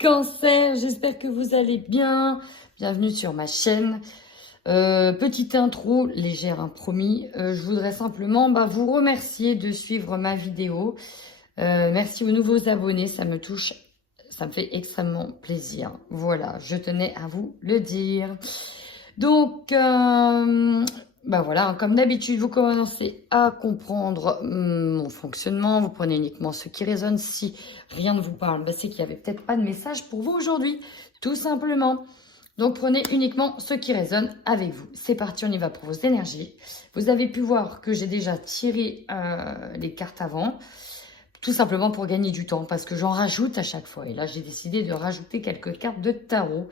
Cancer, j'espère que vous allez bien. Bienvenue sur ma chaîne. Petite intro légère, promis. Je voudrais simplement vous remercier de suivre ma vidéo. Merci aux nouveaux abonnés, ça me touche, ça me fait extrêmement plaisir. Voilà, je tenais à vous le dire. Donc, voilà, comme d'habitude, vous commencez à comprendre mon fonctionnement. Vous prenez uniquement ce qui résonne. Si rien ne vous parle, c'est qu'il n'y avait peut-être pas de message pour vous aujourd'hui, tout simplement. Donc, prenez uniquement ce qui résonne avec vous. C'est parti, on y va pour vos énergies. Vous avez pu voir que j'ai déjà tiré les cartes avant, tout simplement pour gagner du temps, parce que j'en rajoute à chaque fois. Et là, j'ai décidé de rajouter quelques cartes de tarot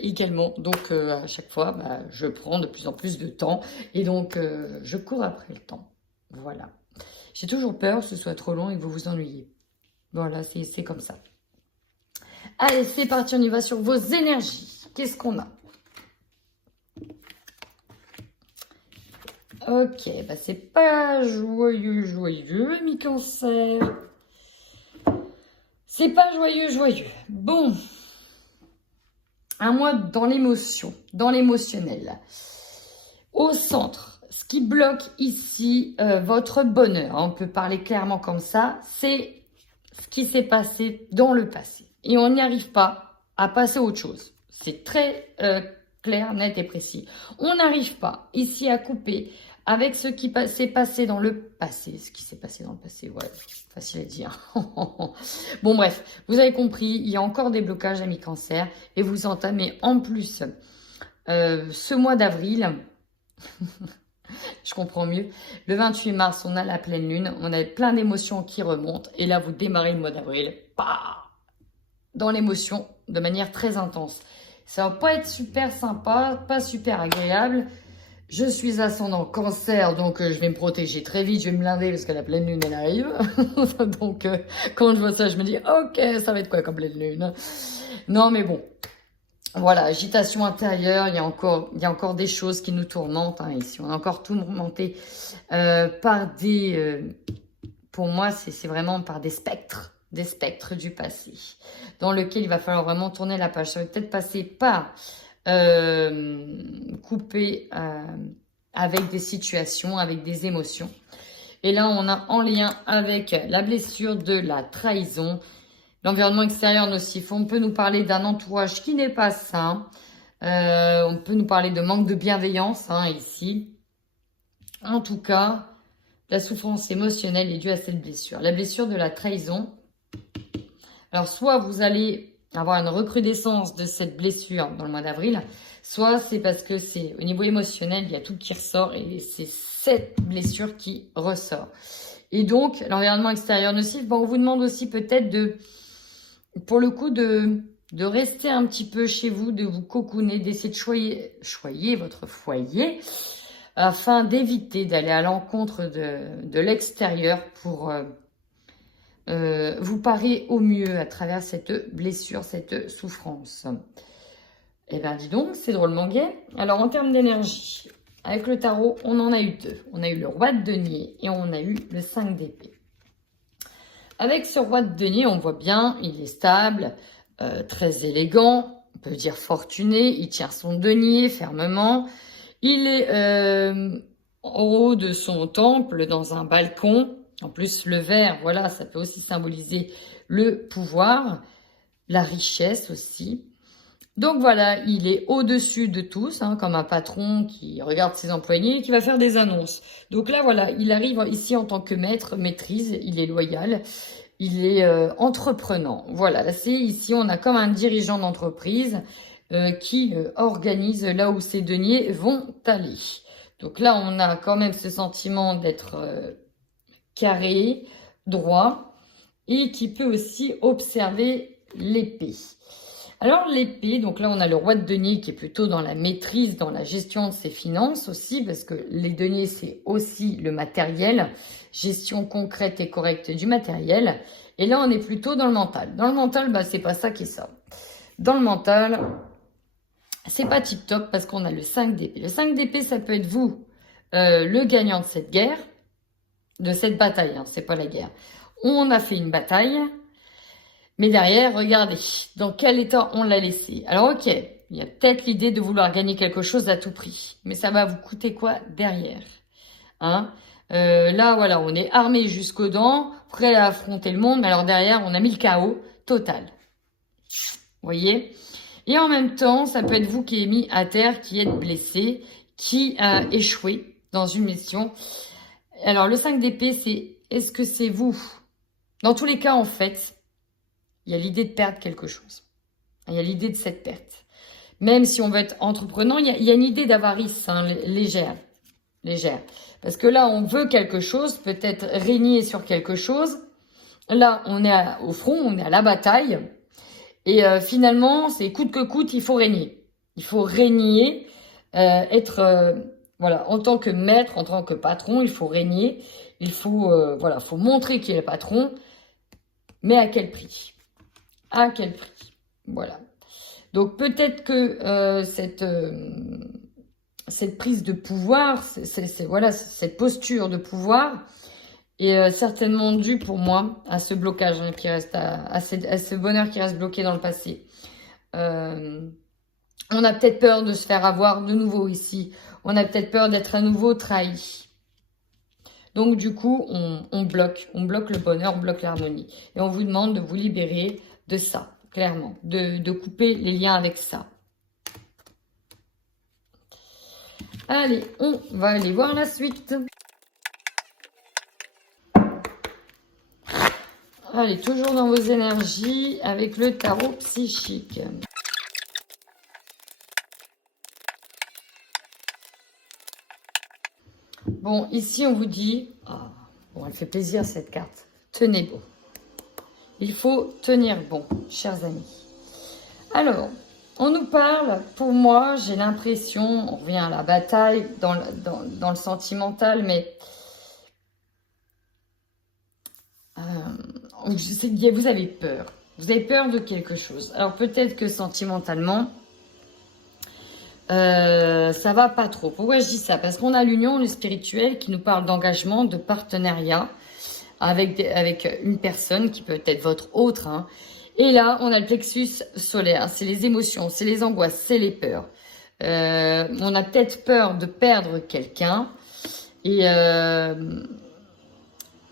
également. Donc, à chaque fois, je prends de plus en plus de temps. Et donc, je cours après le temps. Voilà. J'ai toujours peur que ce soit trop long et que vous vous ennuyiez. Voilà, c'est comme ça. Allez, c'est parti, on y va sur vos énergies. Qu'est-ce qu'on a? Ok, c'est pas joyeux, mi Cancer. C'est pas joyeux. Bon, un mois dans l'émotion, dans l'émotionnel. Au centre, ce qui bloque ici votre bonheur, on peut parler clairement comme ça, c'est ce qui s'est passé dans le passé. Et on n'y arrive pas à passer à autre chose. C'est très clair, net et précis. On n'arrive pas ici à couper avec ce qui s'est passé dans le passé. Ce qui s'est passé dans le passé, ouais, facile à dire. Bon, bref, vous avez compris, il y a encore des blocages, amis Cancer, et vous entamez en plus ce mois d'avril. Je comprends mieux. Le 28 mars, on a la pleine lune, on a plein d'émotions qui remontent, et là, vous démarrez le mois d'avril, dans l'émotion, de manière très intense. Ça va pas être super sympa, pas super agréable. Je suis ascendant Cancer, donc je vais me protéger très vite, je vais me blinder parce que la pleine lune, elle arrive. Donc, quand je vois ça, je me dis, ok, ça va être quoi comme pleine lune? Non, mais bon, voilà, agitation intérieure, il y a encore des choses qui nous tourmentent, ici. On est encore tourmenté par des... pour moi, c'est vraiment par des spectres du passé, dans lequel il va falloir vraiment tourner la page. Ça va peut-être passer par... couper avec des situations, avec des émotions. Et là, on a en lien avec la blessure de la trahison, l'environnement extérieur nocif. On peut nous parler d'un entourage qui n'est pas sain. On peut nous parler de manque de bienveillance ici. En tout cas, la souffrance émotionnelle est due à cette blessure. La blessure de la trahison. Alors, soit vous allez avoir une recrudescence de cette blessure dans le mois d'avril, soit c'est parce que c'est au niveau émotionnel, il y a tout qui ressort et c'est cette blessure qui ressort. Et donc, l'environnement extérieur nocif, on vous demande aussi peut-être pour le coup, de rester un petit peu chez vous, de vous cocooner, d'essayer de choyer votre foyer, afin d'éviter d'aller à l'encontre de l'extérieur pour... vous parer au mieux à travers cette blessure, cette souffrance. Eh bien, dis donc, c'est drôlement gai. Alors, en termes d'énergie, avec le tarot, on en a eu deux. On a eu le roi de denier et on a eu le 5 d'épée. Avec ce roi de denier, on voit bien, il est stable, très élégant, on peut dire fortuné, il tient son denier fermement. Il est en haut de son temple, dans un balcon. En plus, le vert, voilà, ça peut aussi symboliser le pouvoir, la richesse aussi. Donc voilà, il est au-dessus de tous, comme un patron qui regarde ses employés et qui va faire des annonces. Donc là, voilà, il arrive ici en tant que maître, maîtrise, il est loyal, il est entreprenant. Voilà, là, ici, on a comme un dirigeant d'entreprise qui organise là où ses deniers vont aller. Donc là, on a quand même ce sentiment d'être... carré, droit, et qui peut aussi observer l'épée. Alors l'épée, donc là on a le roi de denier qui est plutôt dans la maîtrise, dans la gestion de ses finances aussi, parce que les deniers c'est aussi le matériel, gestion concrète et correcte du matériel. Et là on est plutôt dans le mental. Dans le mental, c'est pas ça qui est ça. Dans le mental, c'est pas tip top parce qu'on a le 5 d'épée. Le 5 d'épée, ça peut être vous, le gagnant de cette guerre, de cette bataille, c'est pas la guerre. On a fait une bataille Mais derrière, regardez, dans quel état on l'a laissé. Alors ok, il y a peut-être l'idée de vouloir gagner quelque chose à tout prix. Mais ça va vous coûter quoi derrière? Hein? Là, voilà, on est armé jusqu'aux dents, prêt à affronter le monde. Mais alors derrière, on a mis le chaos total. Vous voyez? Et en même temps, ça peut être vous qui êtes mis à terre, qui êtes blessé, qui a échoué dans une mission. Alors, le 5 d'épée, c'est est-ce que c'est vous? Dans tous les cas, en fait, il y a l'idée de perdre quelque chose. Il y a l'idée de cette perte. Même si on veut être entreprenant, il y a une idée d'avarice légère. Parce que là, on veut quelque chose, peut-être régner sur quelque chose. Là, on est au front, on est à la bataille. Et finalement, c'est coûte que coûte, il faut régner. Il faut régner, voilà, en tant que maître, en tant que patron, il faut régner. Il faut, voilà, faut montrer qui est le patron. Mais à quel prix? À quel prix? Voilà. Donc peut-être que cette prise de pouvoir, voilà, cette posture de pouvoir est certainement due pour moi à ce blocage qui reste, à ce bonheur qui reste bloqué dans le passé. On a peut-être peur de se faire avoir de nouveau ici. On a peut-être peur d'être à nouveau trahi. Donc du coup, on bloque le bonheur, on bloque l'harmonie. Et on vous demande de vous libérer de ça, clairement, de couper les liens avec ça. Allez, on va aller voir la suite. Allez, toujours dans vos énergies avec le tarot psychique. Bon, ici, on vous dit... Ah, bon, elle fait plaisir, cette carte. Tenez bon. Il faut tenir bon, chers amis. Alors, on nous parle, pour moi, j'ai l'impression, on revient à la bataille dans le sentimental, mais... vous avez peur. Vous avez peur de quelque chose. Alors, peut-être que sentimentalement... ça va pas trop. Pourquoi je dis ça? Parce qu'on a l'union, le spirituel, qui nous parle d'engagement, de partenariat avec une personne qui peut être votre autre. Hein. Et là, on a le plexus solaire. C'est les émotions, c'est les angoisses, c'est les peurs. On a peut-être peur de perdre quelqu'un. Et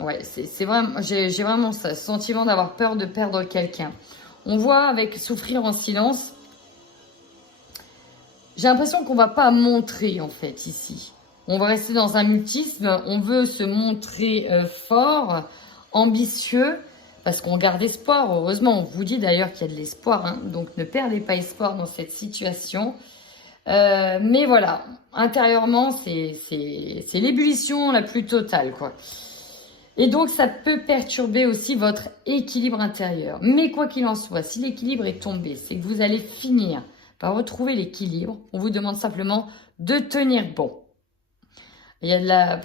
ouais, c'est vraiment, j'ai vraiment ça, ce sentiment d'avoir peur de perdre quelqu'un. On voit avec souffrir en silence. J'ai l'impression qu'on va pas montrer, en fait, ici. On va rester dans un mutisme. On veut se montrer fort, ambitieux, parce qu'on garde espoir. Heureusement, on vous dit d'ailleurs qu'il y a de l'espoir. Hein, donc, ne perdez pas espoir dans cette situation. Mais voilà, intérieurement, c'est l'ébullition la plus totale, quoi. Et donc, ça peut perturber aussi votre équilibre intérieur. Mais quoi qu'il en soit, si l'équilibre est tombé, c'est que vous allez finir par retrouver l'équilibre. On vous demande simplement de tenir bon. Il y a de la...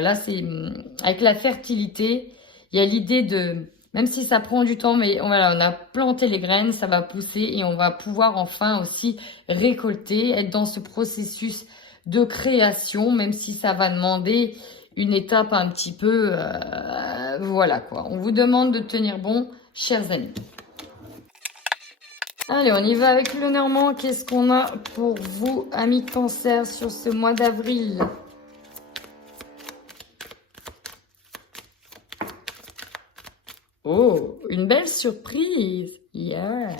Là, c'est avec la fertilité, il y a l'idée de... Même si ça prend du temps, mais voilà, on a planté les graines, ça va pousser et on va pouvoir enfin aussi récolter, être dans ce processus de création, même si ça va demander une étape un petit peu... voilà quoi. On vous demande de tenir bon, chers amis. Allez, on y va avec le Normand. Qu'est-ce qu'on a pour vous, amis Cancer, sur ce mois d'avril? Oh, une belle surprise. Yeah.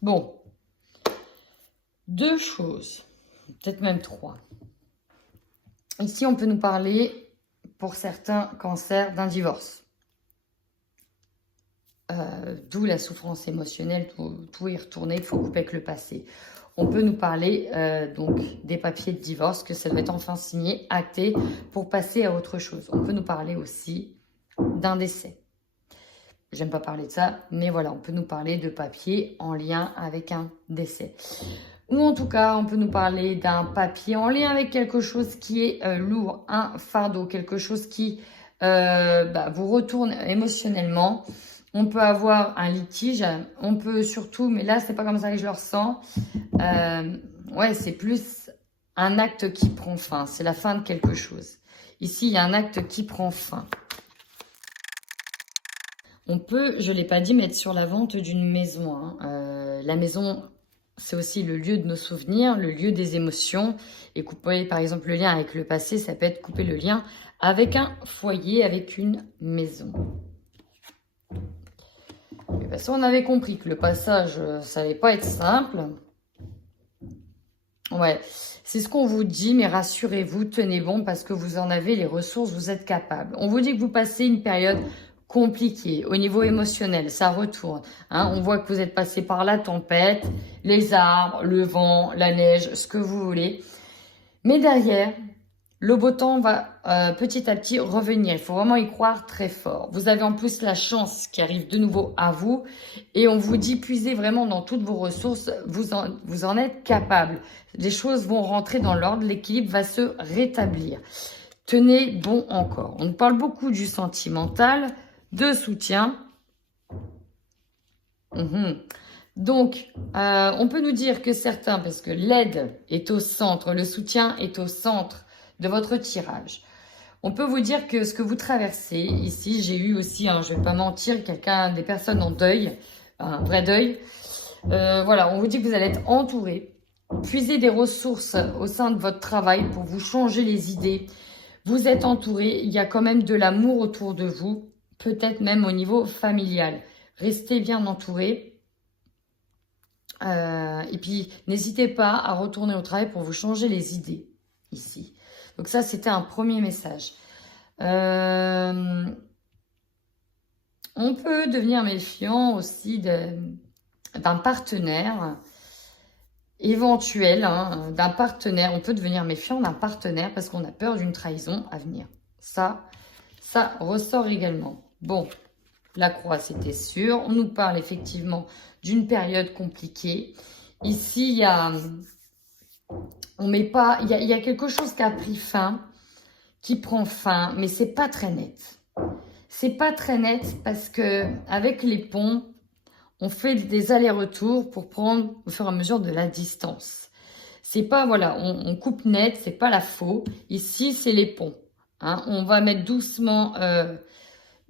Bon. Deux choses. Peut-être même trois. Ici, on peut nous parler, pour certains cancers, d'un divorce. D'où la souffrance émotionnelle, tout y retourner, il faut couper avec le passé. On peut nous parler donc des papiers de divorce, que ça doit être enfin signé, acté, pour passer à autre chose. On peut nous parler aussi d'un décès. J'aime pas parler de ça, mais voilà, on peut nous parler de papiers en lien avec un décès. Ou en tout cas, on peut nous parler d'un papier en lien avec quelque chose qui est lourd, un fardeau, quelque chose qui vous retourne émotionnellement. On peut avoir un litige, on peut surtout, mais là, c'est pas comme ça que je le ressens. Ouais, c'est plus un acte qui prend fin. C'est la fin de quelque chose. Ici, il y a un acte qui prend fin. On peut, je ne l'ai pas dit, mettre sur la vente d'une maison. Hein. La maison, c'est aussi le lieu de nos souvenirs, le lieu des émotions. Et couper, par exemple, le lien avec le passé, ça peut être couper le lien avec un foyer, avec une maison. De toute façon, on avait compris que le passage, ça n'allait pas être simple. Ouais, c'est ce qu'on vous dit, mais rassurez-vous, tenez bon parce que vous en avez les ressources, vous êtes capable. On vous dit que vous passez une période compliquée au niveau émotionnel, ça retourne. Hein. On voit que vous êtes passé par la tempête, les arbres, le vent, la neige, ce que vous voulez. Mais derrière, le beau temps va petit à petit revenir. Il faut vraiment y croire très fort. Vous avez en plus la chance qui arrive de nouveau à vous. Et on vous dit, puisez vraiment dans toutes vos ressources. Vous en êtes capable. Les choses vont rentrer dans l'ordre. L'équilibre va se rétablir. Tenez bon encore. On parle beaucoup du sentimental, de soutien. Donc, on peut nous dire que certains, parce que l'aide est au centre, le soutien est au centre de votre tirage. On peut vous dire que ce que vous traversez, ici, j'ai eu aussi, je ne vais pas mentir, des personnes en deuil, un vrai deuil. Voilà, on vous dit que vous allez être entouré, puiser des ressources au sein de votre travail pour vous changer les idées. Vous êtes entouré, il y a quand même de l'amour autour de vous, peut-être même au niveau familial. Restez bien entouré. Et puis, n'hésitez pas à retourner au travail pour vous changer les idées, ici. Donc ça, c'était un premier message. On peut devenir méfiant aussi d'un partenaire éventuel, d'un partenaire. On peut devenir méfiant d'un partenaire parce qu'on a peur d'une trahison à venir. Ça ressort également. Bon, la croix, c'était sûr. On nous parle effectivement d'une période compliquée. Ici, il y a... Il y a quelque chose qui a pris fin, qui prend fin, mais c'est pas très net. C'est pas très net parce que avec les ponts, on fait des allers-retours pour prendre au fur et à mesure de la distance. C'est pas, voilà, on coupe net, c'est pas la faux. Ici, c'est les ponts. Hein. On va mettre doucement,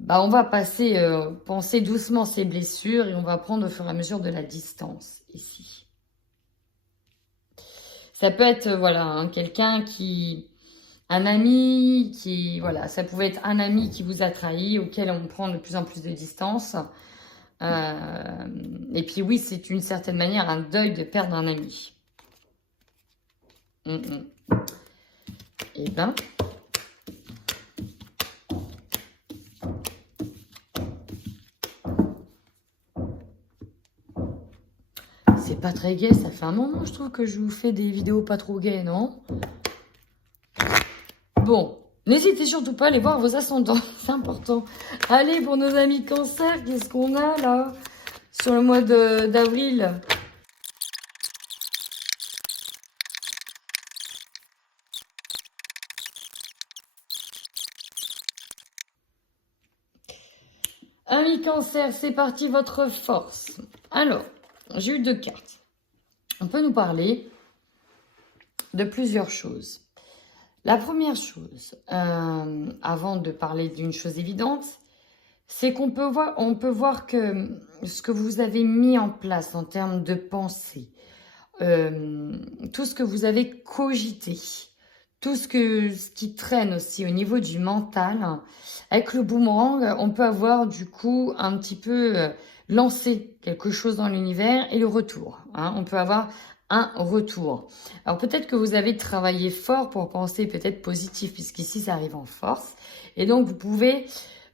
on va penser doucement ses blessures et on va prendre au fur et à mesure de la distance ici. Ça peut être, quelqu'un un ami qui, ça pouvait être un ami qui vous a trahi, auquel on prend de plus en plus de distance. Et puis oui, c'est d'une certaine manière un deuil de perdre un ami. Eh ben, c'est pas très gai, ça fait un moment, je trouve, que je vous fais des vidéos pas trop gaies, non? Bon, n'hésitez surtout pas à aller voir vos ascendants, c'est important. Allez, pour nos amis cancer, qu'est-ce qu'on a là sur le mois d'avril? Amis cancer, c'est parti, votre force. Alors, j'ai eu 2 cartes. On peut nous parler de plusieurs choses. La première chose, avant de parler d'une chose évidente, c'est qu'on peut voir que ce que vous avez mis en place en termes de pensée, tout ce que vous avez cogité, tout ce qui traîne aussi au niveau du mental, avec le boomerang, on peut avoir du coup un petit peu lancé quelque chose dans l'univers et le retour. On peut avoir un retour. Alors peut-être que vous avez travaillé fort pour penser peut-être positif, puisqu'ici ça arrive en force. Et donc vous pouvez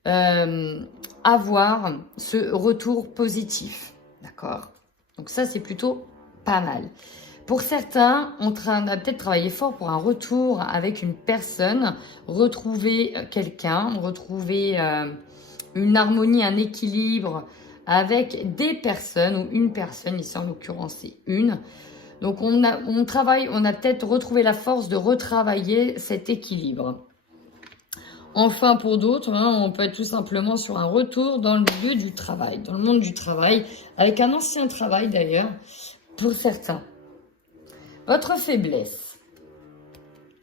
avoir ce retour positif. D'accord? Donc ça, c'est plutôt pas mal. Pour certains, on a peut-être travaillé fort pour un retour avec une personne, retrouver quelqu'un, retrouver une harmonie, un équilibre avec des personnes, ou une personne, ici en l'occurrence c'est une. Donc on a peut-être retrouvé la force de retravailler cet équilibre. Enfin, pour d'autres, on peut être tout simplement sur un retour dans le milieu du travail, dans le monde du travail, avec un ancien travail d'ailleurs, pour certains. Votre faiblesse.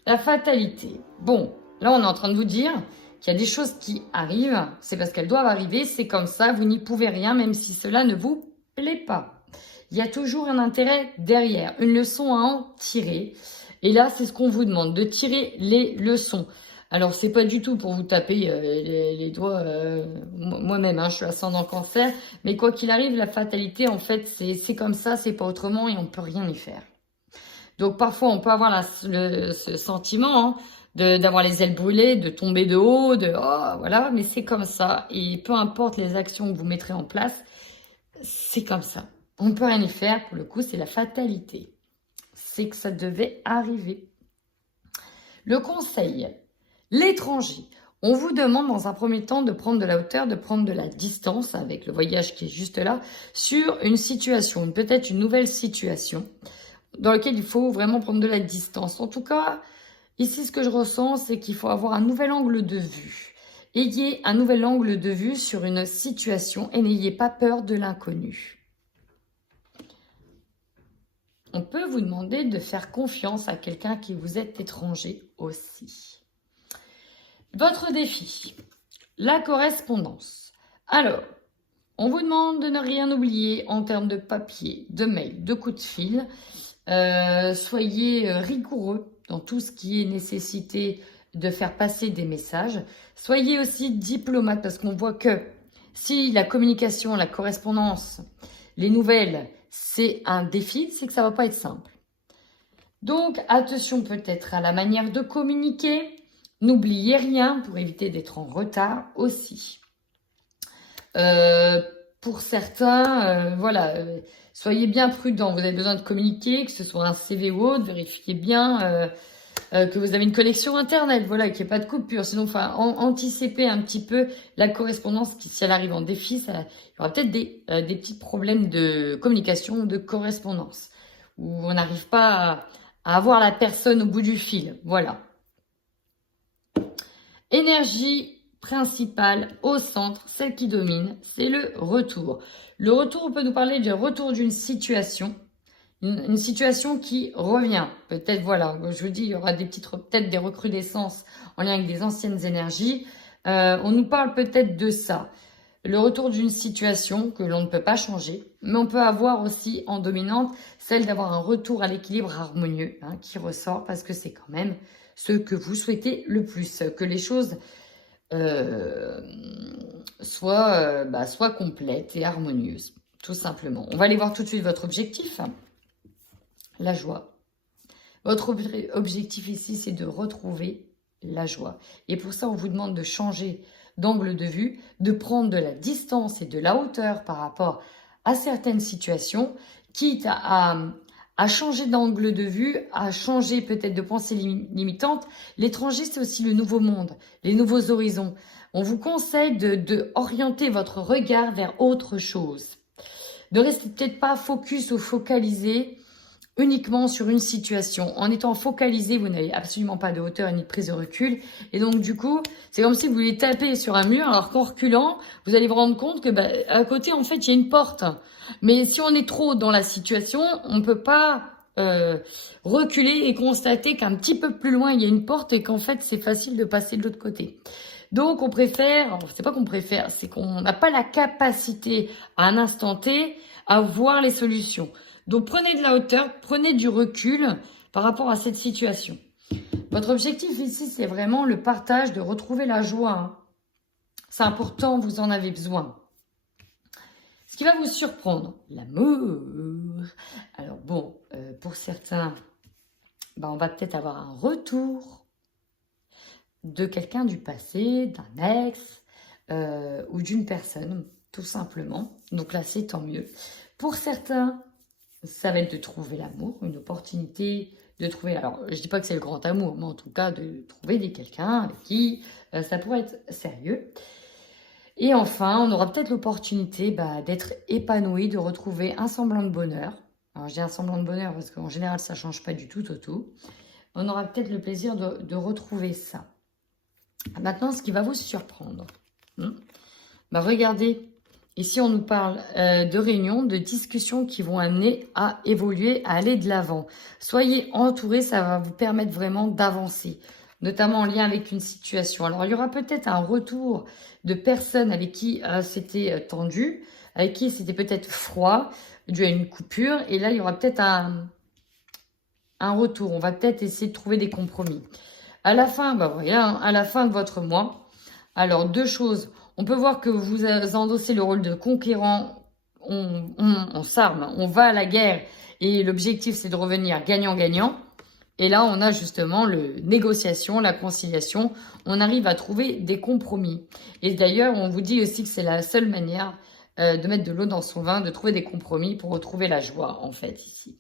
La fatalité. Bon, là, on est en train de vous dire qu'il y a des choses qui arrivent. C'est parce qu'elles doivent arriver. C'est comme ça. Vous n'y pouvez rien, même si cela ne vous plaît pas. Il y a toujours un intérêt derrière, une leçon à en tirer. Et là, c'est ce qu'on vous demande, de tirer les leçons. Alors, c'est pas du tout pour vous taper les doigts moi-même, hein, je suis ascendant Cancer. Mais quoi qu'il arrive, la fatalité, en fait, c'est comme ça, c'est pas autrement et on peut rien y faire. Donc, parfois, on peut avoir ce sentiment d'avoir les ailes brûlées, de tomber de haut, oh, voilà, mais c'est comme ça. Et peu importe les actions que vous mettrez en place, c'est comme ça. On ne peut rien y faire. Pour le coup, c'est la fatalité. C'est que ça devait arriver. Le conseil, l'étranger. On vous demande dans un premier temps de prendre de la hauteur, de prendre de la distance avec le voyage qui est juste là, sur une situation, peut-être une nouvelle situation dans laquelle il faut vraiment prendre de la distance. En tout cas, ici, ce que je ressens, c'est qu'il faut avoir un nouvel angle de vue. Ayez un nouvel angle de vue sur une situation et n'ayez pas peur de l'inconnu. On peut vous demander de faire confiance à quelqu'un qui vous est étranger aussi. Votre défi, la correspondance. Alors, on vous demande de ne rien oublier en termes de papier, de mail, de coups de fil. Soyez rigoureux dans tout ce qui est nécessité de faire passer des messages. Soyez aussi diplomate parce qu'on voit que si la communication, la correspondance, les nouvelles, c'est un défi, c'est que ça ne va pas être simple. Donc, attention peut-être à la manière de communiquer. N'oubliez rien pour éviter d'être en retard aussi. Pour certains, voilà, soyez bien prudents. Vous avez besoin de communiquer, que ce soit un CV ou autre. Vérifiez bien que vous avez une connexion Internet, voilà, qu'il n'y ait pas de coupure. Sinon, enfin, anticiper un petit peu la correspondance qui, si elle arrive en défi, il y aura peut-être des petits problèmes de communication ou de correspondance où on n'arrive pas à avoir la personne au bout du fil. Voilà. Énergie principale au centre, celle qui domine, c'est le retour. Le retour, on peut nous parler du retour d'une situation. Une situation qui revient. Peut-être, voilà, je vous dis, il y aura peut-être des recrudescences en lien avec des anciennes énergies. On nous parle peut-être de ça. Le retour d'une situation que l'on ne peut pas changer. Mais on peut avoir aussi en dominante celle d'avoir un retour à l'équilibre harmonieux qui ressort parce que c'est quand même ce que vous souhaitez le plus. Que les choses soient complètes et harmonieuses. Tout simplement. On va aller voir tout de suite votre objectif. La joie. Votre objectif ici, c'est de retrouver la joie. Et pour ça, on vous demande de changer d'angle de vue, de prendre de la distance et de la hauteur par rapport à certaines situations, quitte à changer d'angle de vue, à changer peut-être de pensée limitante. L'étranger, c'est aussi le nouveau monde, les nouveaux horizons. On vous conseille de orienter votre regard vers autre chose. De rester peut-être pas focus ou focalisé uniquement sur une situation. En étant focalisé, vous n'avez absolument pas de hauteur ni de prise de recul. Et donc, du coup, c'est comme si vous vouliez taper sur un mur, alors qu'en reculant, vous allez vous rendre compte que à côté, en fait, il y a une porte. Mais si on est trop dans la situation, on ne peut pas reculer et constater qu'un petit peu plus loin, il y a une porte et qu'en fait, c'est facile de passer de l'autre côté. Donc, on préfère, c'est pas qu'on préfère, c'est qu'on n'a pas la capacité à un instant T à voir les solutions. Donc, prenez de la hauteur, prenez du recul par rapport à cette situation. Votre objectif ici, c'est vraiment le partage, de retrouver la joie. C'est important, vous en avez besoin. Ce qui va vous surprendre, l'amour. Alors bon, pour certains, on va peut-être avoir un retour de quelqu'un du passé, d'un ex ou d'une personne, tout simplement. Donc là, c'est tant mieux. Pour certains, ça va être de trouver l'amour, une opportunité de trouver, alors je dis pas que c'est le grand amour, mais en tout cas de trouver quelqu'un avec qui ça pourrait être sérieux. Et enfin, on aura peut-être l'opportunité d'être épanoui, de retrouver un semblant de bonheur. Alors je dis un semblant de bonheur parce qu'en général ça change pas du tout, Toto. On aura peut-être le plaisir de retrouver ça. Maintenant, ce qui va vous surprendre, regardez Ici, on nous parle de réunions, de discussions qui vont amener à évoluer, à aller de l'avant. Soyez entourés, ça va vous permettre vraiment d'avancer, notamment en lien avec une situation. Alors, il y aura peut-être un retour de personnes avec qui c'était tendu, avec qui c'était peut-être froid, dû à une coupure. Et là, il y aura peut-être un retour. On va peut-être essayer de trouver des compromis. À la fin, bah voyez, hein, à la fin de votre mois, alors deux choses. On peut voir que vous endossez le rôle de conquérant. On s'arme, on va à la guerre et l'objectif c'est de revenir gagnant-gagnant. Et là, on a justement le négociation, la conciliation. On arrive à trouver des compromis. Et d'ailleurs, on vous dit aussi que c'est la seule manière de mettre de l'eau dans son vin, de trouver des compromis pour retrouver la joie, en fait, ici.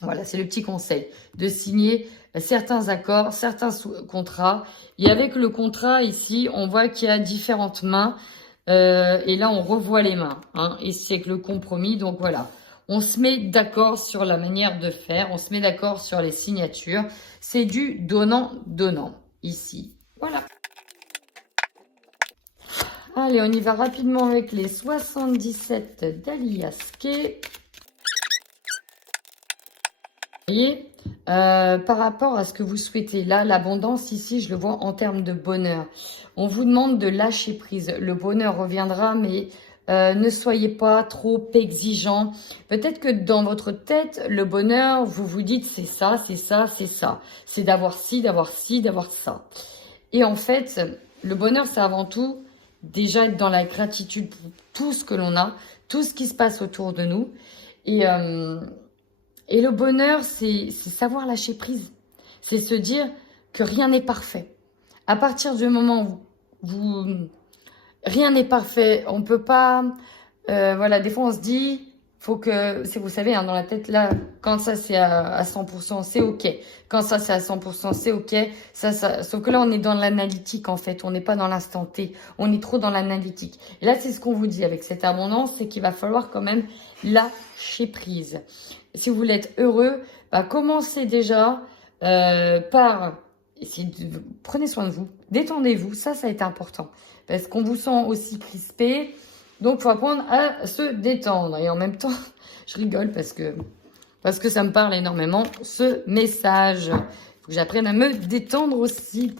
Voilà, c'est le petit conseil, de signer certains accords, certains contrats. Et avec le contrat, ici, on voit qu'il y a différentes mains. Et là, on revoit les mains. Hein, et c'est que le compromis, donc voilà. On se met d'accord sur la manière de faire. On se met d'accord sur les signatures. C'est du donnant-donnant, ici. Voilà. Allez, on y va rapidement avec les 77 d'Aliaské. Vous voyez, par rapport à ce que vous souhaitez, là, l'abondance, ici, je le vois en termes de bonheur. On vous demande de lâcher prise. Le bonheur reviendra, mais ne soyez pas trop exigeant. Peut-être que dans votre tête, le bonheur, vous vous dites, c'est ça, c'est ça, c'est ça. C'est d'avoir ci, d'avoir ci, d'avoir ça. Et en fait, le bonheur, c'est avant tout déjà être dans la gratitude pour tout ce que l'on a, tout ce qui se passe autour de nous. Et le bonheur, c'est savoir lâcher prise. C'est se dire que rien n'est parfait. À partir du moment où rien n'est parfait, on peut pas... voilà, des fois on se dit, faut que... Vous savez, hein, dans la tête, là, quand ça c'est à 100%, c'est OK. Quand ça c'est à 100%, c'est OK. Sauf que là, on est dans l'analytique, en fait. On n'est pas dans l'instant T. On est trop dans l'analytique. Et là, c'est ce qu'on vous dit avec cette abondance, c'est qu'il va falloir quand même lâcher prise. Si vous voulez être heureux, bah, commencez déjà par... Prenez soin de vous, détendez-vous, ça a été important. Parce qu'on vous sent aussi crispé, donc il faut apprendre à se détendre. Et en même temps, je rigole parce que ça me parle énormément, ce message. Il faut que j'apprenne à me détendre aussi.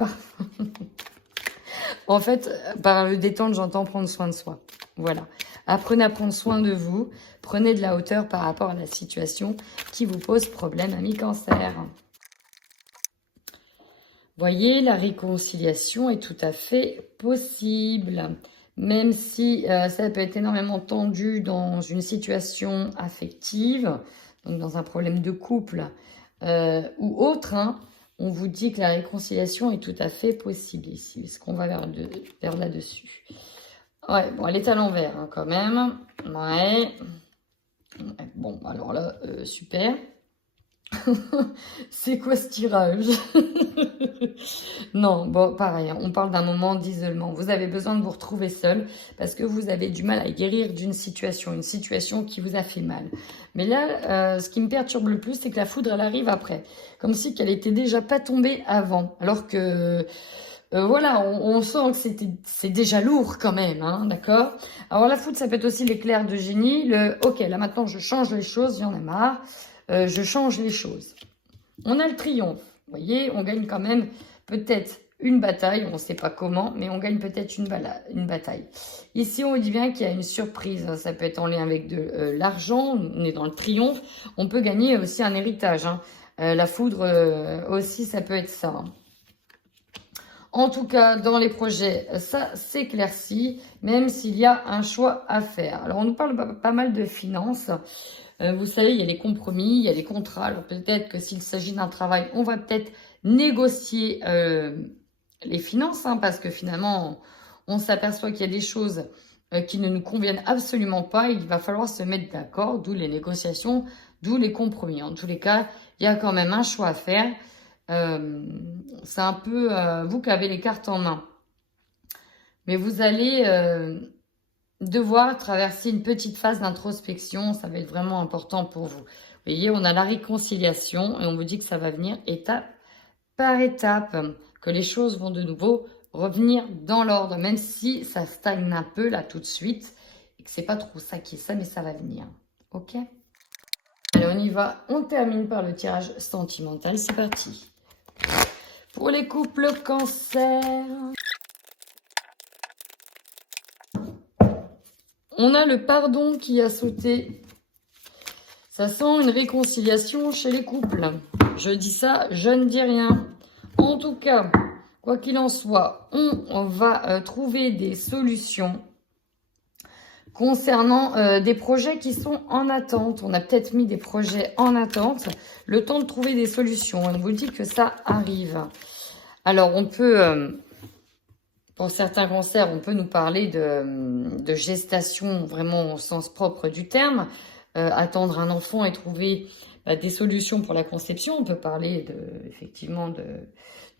En fait, par le détendre, j'entends prendre soin de soi. Voilà. Apprenez à prendre soin de vous. Prenez de la hauteur par rapport à la situation qui vous pose problème, ami Cancer. Voyez, la réconciliation est tout à fait possible. Même si ça peut être énormément tendu dans une situation affective, donc dans un problème de couple ou autre, hein, on vous dit que la réconciliation est tout à fait possible ici. Est-ce qu'on va vers là-dessus? Ouais, bon, elle est à l'envers hein, quand même. Ouais. Bon, alors là, super. C'est quoi ce tirage? Non, bon, pareil, on parle d'un moment d'isolement. Vous avez besoin de vous retrouver seul parce que vous avez du mal à guérir d'une situation, une situation qui vous a fait mal. Mais là, ce qui me perturbe le plus, c'est que la foudre, elle arrive après. Comme si qu'elle était déjà pas tombée avant. Alors que, voilà, on sent que c'est déjà lourd quand même, hein, d'accord? Alors la foudre, ça peut être aussi l'éclair de génie. Ok, là maintenant, je change les choses, il y en a marre. Je change les choses. On a le triomphe. Vous voyez, on gagne quand même peut-être une bataille. On ne sait pas comment, mais on gagne peut-être une bataille. Ici, on dit bien qu'il y a une surprise. Ça peut être en lien avec de l'argent. On est dans le triomphe. On peut gagner aussi un héritage. Hein. La foudre aussi, ça peut être ça. En tout cas, dans les projets, ça s'éclaircit, même s'il y a un choix à faire. Alors, on nous parle pas mal de finances. Vous savez, il y a les compromis, il y a les contrats. Alors peut-être que s'il s'agit d'un travail, on va peut-être négocier les finances, hein, parce que finalement, on s'aperçoit qu'il y a des choses qui ne nous conviennent absolument pas. Il va falloir se mettre d'accord, d'où les négociations, d'où les compromis. En tous les cas, il y a quand même un choix à faire. C'est un peu vous qui avez les cartes en main. Mais vous allez... devoir traverser une petite phase d'introspection, ça va être vraiment important pour vous. Vous voyez, on a la réconciliation et on vous dit que ça va venir étape par étape, que les choses vont de nouveau revenir dans l'ordre, même si ça stagne un peu là tout de suite. C'est pas trop ça qui est ça, mais ça va venir. Ok? Allez, on y va. On termine par le tirage sentimental. C'est parti. Pour les couples cancer. On a le pardon qui a sauté. Ça sent une réconciliation chez les couples. Je dis ça, je ne dis rien. En tout cas, quoi qu'il en soit, on va trouver des solutions concernant des projets qui sont en attente. On a peut-être mis des projets en attente, le temps de trouver des solutions. On vous dit que ça arrive. Alors, on peut, pour certains cancers, on peut nous parler de gestation vraiment au sens propre du terme. Attendre un enfant et trouver des solutions pour la conception. On peut parler effectivement de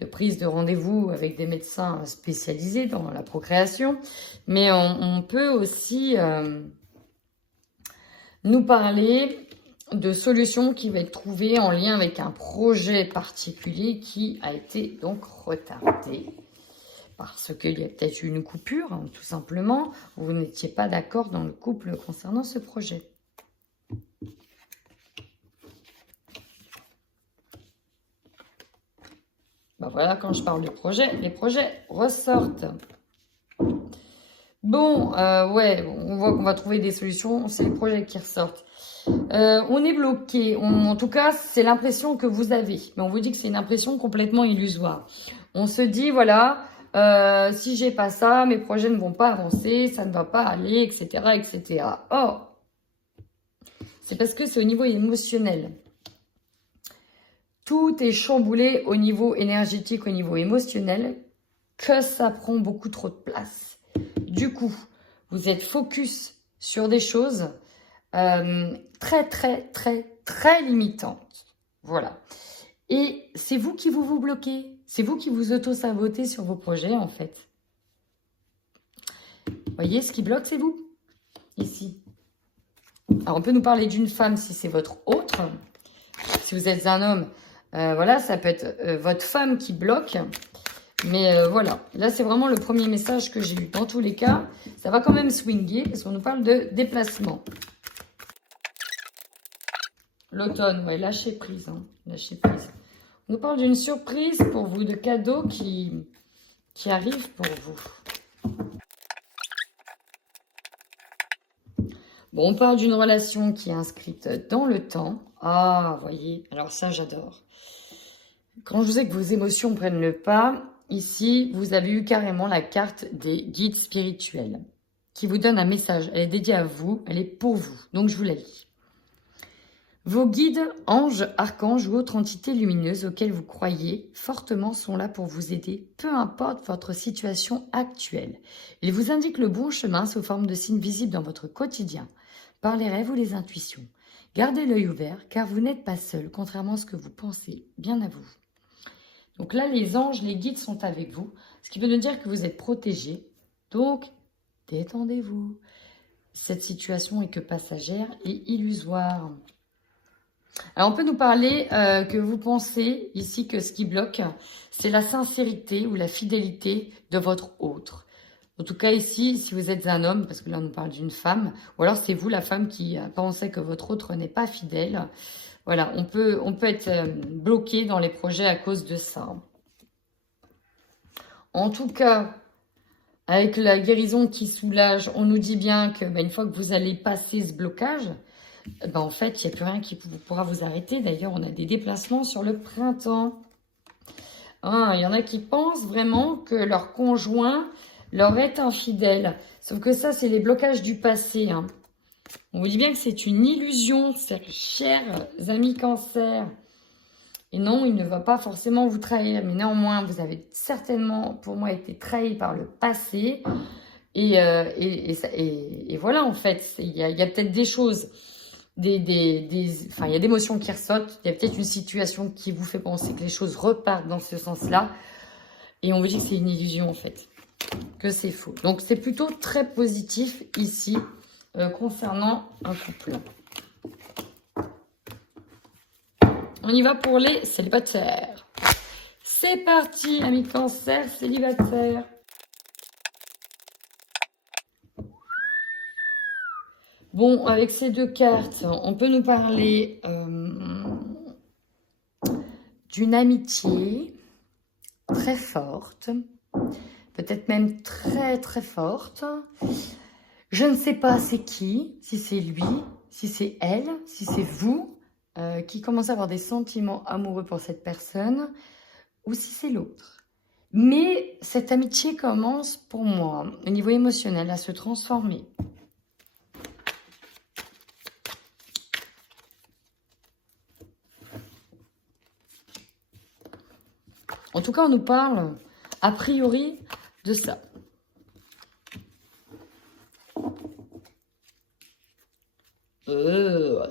prise de rendez-vous avec des médecins spécialisés dans la procréation. Mais on peut aussi nous parler de solutions qui vont être trouvées en lien avec un projet particulier qui a été donc retardé. Parce qu'il y a peut-être eu une coupure, hein, tout simplement. Vous n'étiez pas d'accord dans le couple concernant ce projet. Ben voilà, quand je parle de projet, les projets ressortent. Bon, ouais, on voit qu'on va trouver des solutions, c'est les projets qui ressortent. On est bloqué, en tout cas, c'est l'impression que vous avez. Mais on vous dit que c'est une impression complètement illusoire. On se dit, voilà, si j'ai pas ça, mes projets ne vont pas avancer, ça ne va pas aller, etc., etc. Or, c'est parce que c'est au niveau émotionnel. Tout est chamboulé au niveau énergétique, au niveau émotionnel, que ça prend beaucoup trop de place. Du coup, vous êtes focus sur des choses très, très, très, très limitantes. Voilà. Et c'est vous qui vous bloquez. C'est vous qui vous auto-sabotez sur vos projets, en fait. Vous voyez, ce qui bloque, c'est vous. Ici. Alors, on peut nous parler d'une femme si c'est votre autre. Si vous êtes un homme, voilà, ça peut être votre femme qui bloque. Mais voilà, là, c'est vraiment le premier message que j'ai eu. Dans tous les cas, ça va quand même swinguer parce qu'on nous parle de déplacement. L'automne, ouais, lâcher prise. Hein, lâcher prise. On nous parle d'une surprise pour vous, de cadeaux qui arrivent pour vous. Bon, on parle d'une relation qui est inscrite dans le temps. Ah, vous voyez, alors ça, j'adore. Quand je vous dis que vos émotions prennent le pas, ici, vous avez eu carrément la carte des guides spirituels qui vous donne un message. Elle est dédiée à vous, elle est pour vous. Donc, je vous la lis. Vos guides, anges, archanges ou autres entités lumineuses auxquelles vous croyez fortement sont là pour vous aider, peu importe votre situation actuelle. Ils vous indiquent le bon chemin sous forme de signes visibles dans votre quotidien, par les rêves ou les intuitions. Gardez l'œil ouvert car vous n'êtes pas seul, contrairement à ce que vous pensez. Bien à vous. Donc là, les anges, les guides sont avec vous, ce qui veut nous dire que vous êtes protégés. Donc, détendez-vous. Cette situation est que passagère et illusoire. Alors, on peut nous parler que vous pensez ici que ce qui bloque, c'est la sincérité ou la fidélité de votre autre. En tout cas, ici, si vous êtes un homme, parce que là, on nous parle d'une femme, ou alors c'est vous, la femme, qui pensez que votre autre n'est pas fidèle. Voilà, on peut être bloqué dans les projets à cause de ça. En tout cas, avec la guérison qui soulage, on nous dit bien que une fois que vous allez passer ce blocage, en fait, il n'y a plus rien qui pourra vous arrêter. D'ailleurs, on a des déplacements sur le printemps. Il y en a qui pensent vraiment que leur conjoint leur est infidèle. Sauf que ça, c'est les blocages du passé. Hein. On vous dit bien que c'est une illusion, chers amis cancer. Et non, il ne va pas forcément vous trahir. Mais néanmoins, vous avez certainement, pour moi, été trahi par le passé. Et voilà, en fait, il y a peut-être des choses... il y a des émotions qui ressortent. Il y a peut-être une situation qui vous fait penser que les choses repartent dans ce sens-là. Et on vous dit que c'est une illusion, en fait. Que c'est faux. Donc, c'est plutôt très positif ici concernant un couple. On y va pour les célibataires. C'est parti, amis cancer, célibataires. Bon, avec ces deux cartes, on peut nous parler d'une amitié très forte, peut-être même très très forte. Je ne sais pas c'est qui, si c'est lui, si c'est elle, si c'est vous qui commencez à avoir des sentiments amoureux pour cette personne, ou si c'est l'autre. Mais cette amitié commence pour moi, au niveau émotionnel, à se transformer. En tout cas, on nous parle, a priori, de ça.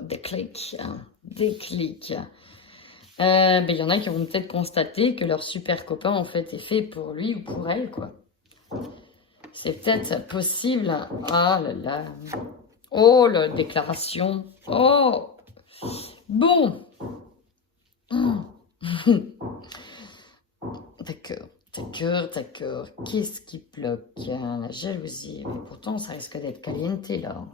Déclic. Déclic. Ben, y en a qui vont peut-être constater que leur super copain, en fait, est fait pour lui ou pour elle, quoi. C'est peut-être possible. Ah là là. Oh, la déclaration. Oh. Bon. D'accord, d'accord, d'accord. Qu'est-ce qui bloque? La jalousie. Mais pourtant, ça risque d'être caliente, là.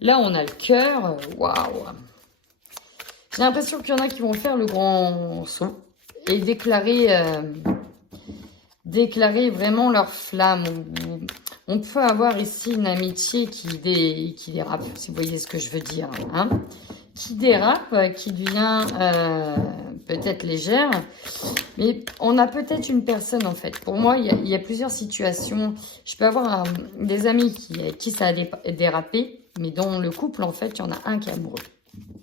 Là, on a le cœur. Waouh. J'ai l'impression qu'il y en a qui vont faire le grand saut et déclarer vraiment leur flamme. On peut avoir ici une amitié qui dérape, si vous voyez ce que je veux dire. Hein, qui dérape, qui devient peut-être légère. Mais on a peut-être une personne, en fait. Pour moi, il y a plusieurs situations. Je peux avoir des amis qui ça a dérapé, mais dans le couple, en fait, il y en a un qui est amoureux.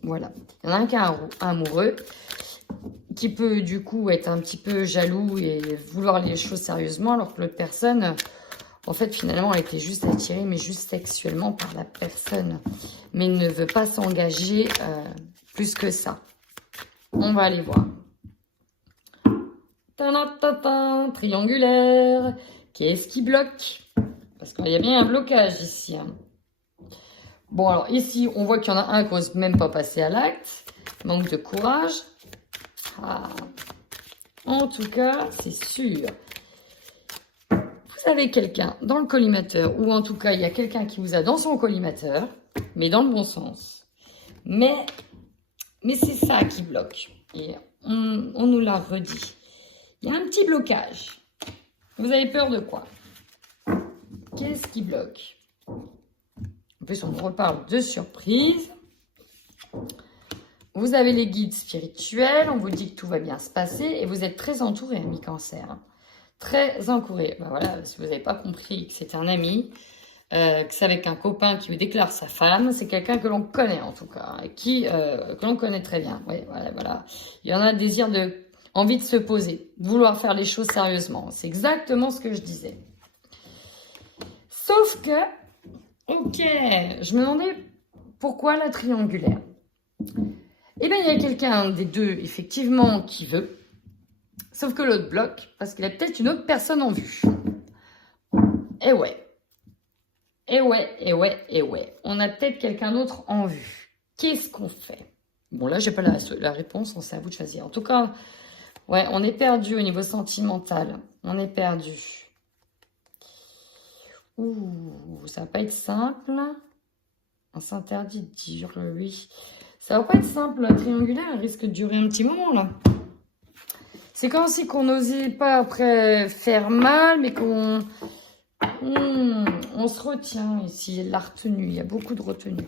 Voilà. Il y en a un qui est amoureux, qui peut, du coup, être un petit peu jaloux et vouloir les choses sérieusement, alors que l'autre personne, en fait, finalement, elle était juste attirée, mais juste sexuellement par la personne, mais ne veut pas s'engager plus que ça. On va aller voir. Ta-da-ta-ta, triangulaire. Qu'est-ce qui bloque? Parce qu'il y a bien un blocage ici. Hein. Bon, alors ici, on voit qu'il y en a un qui n'ose même pas passer à l'acte. Manque de courage. Ah. En tout cas, c'est sûr. Vous avez quelqu'un dans le collimateur, ou en tout cas, il y a quelqu'un qui vous a dans son collimateur, mais dans le bon sens. Mais c'est ça qui bloque. Et on nous l'a redit. Il y a un petit blocage. Vous avez peur de quoi? Qu'est-ce qui bloque? En plus, on nous reparle de surprise. Vous avez les guides spirituels. On vous dit que tout va bien se passer. Et vous êtes très entouré, ami Cancer. Très entouré. Ben voilà, si vous n'avez pas compris que c'est un ami, que c'est avec un copain qui vous déclare sa femme, c'est quelqu'un que l'on connaît en tout cas. Que l'on connaît très bien. Oui, voilà. Il y en a un désir envie de se poser, de vouloir faire les choses sérieusement. C'est exactement ce que je disais. Sauf que, ok, je me demandais pourquoi la triangulaire. Eh bien, il y a quelqu'un des deux, effectivement, qui veut. Sauf que l'autre bloque, parce qu'il a peut-être une autre personne en vue. Eh ouais. On a peut-être quelqu'un d'autre en vue. Qu'est-ce qu'on fait? Bon, là, j'ai pas la réponse, c'est à vous de choisir. En tout cas, ouais, on est perdu au niveau sentimental. On est perdu. Ouh, ça va pas être simple. On s'interdit de dire oui. Ça va pas être simple, la triangulaire, elle risque de durer un petit moment, là. C'est comme si qu'on n'osait pas après faire mal, mais qu'on on se retient ici. Il y a de la retenue, il y a beaucoup de retenue.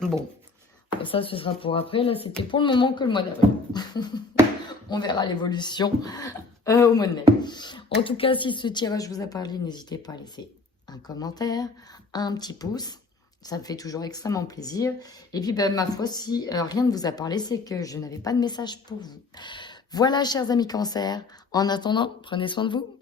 Bon, ça, ce sera pour après. Là, c'était pour le moment que le mois d'avril. On verra l'évolution au mois de mai. En tout cas, si ce tirage vous a parlé, n'hésitez pas à laisser un commentaire, un petit pouce. Ça me fait toujours extrêmement plaisir. Et puis, ben, ma foi, si rien ne vous a parlé, c'est que je n'avais pas de message pour vous. Voilà, chers amis Cancer. En attendant, prenez soin de vous.